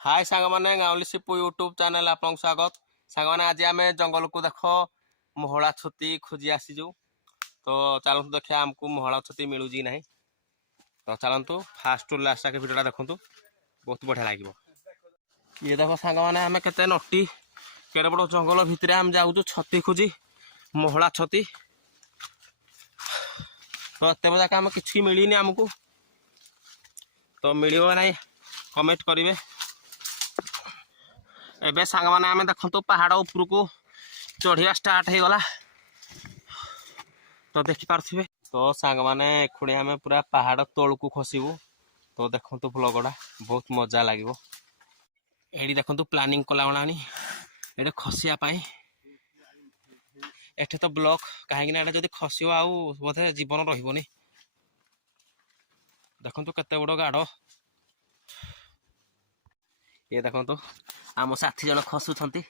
हाय सांग मैंने गाँवली सिपु YouTube channel आप स्वागत। सांग मैंने आज आम जंगल को देख महला छती खोजी आसीजु। तो चलतु देखिए आमको महला छती मिलू ना। तो चलतु फास्ट टू लास्ट तक भिडियो देखु, बहुत बढ़िया लगे। ये देख सांग मैंने आम के नटी केड़े बड़ जंगल भितर आम जाऊँ छती खोजी महला छती। तो एत जाक आम कि मिलनी आमको, तो मिल ना कमेंट करेंगे। एबे सांग माने आमे देखंतु पहाड़ ऊपर को चढ़िया स्टार्ट हो गला। तो देखि पारथिबे तो सांग माने खुणी आमे पूरा पहाड़ तोल को खसिबू। तो देखंतु व्लॉगडा बहुत मजा लागिवो। एडी देखंतु प्लानिंग कला बनानी एडे खसिया पाई। एठे तो ब्लॉक काहेकि ना एडे जदी खसियो आउ बोधे जीवन रहिबोनी। देखंतु केते बड़ गाडो। ये देखंतु आम साथी जन खसुछंती,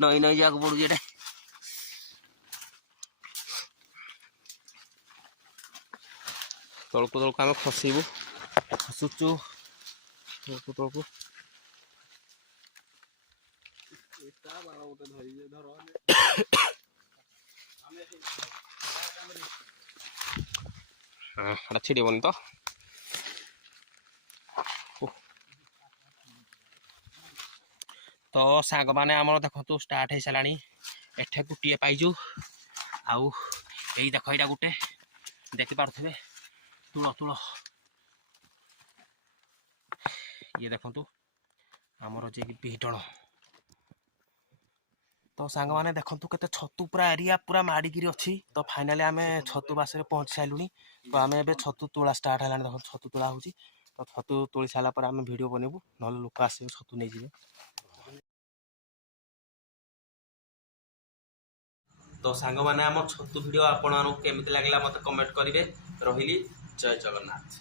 नई नई जाक पड़ू एटे। तलकू तलकू आम खसबू, खसुचु तलकू तलकू। हाँ छिड़बनी तो तो सांग माने आमर देखु स्टार्ट हो सारा। एठे गोटे पाइजु आउ यही देख यहाँ गोटे देखी पारे तुल तुल। ये देखु आमर जे बिहटण। तो सांग माने देखु केते छतु पूरा एरिया पूरा माड़िकी अच्छी। तो फाइनाली आम छतु बास पहुँची सारूँ। तो आम ए छतु तोला स्टार्ट है देख छतु तोला हो। तो छतु तोली सारापर आम भिड बनइबू ना लोक आस छतु नहीं जाए। तो सांग माने आम छतु भिडियो आपण केमिति लागला मते कमेंट करेंगे। रही जय जगन्नाथ।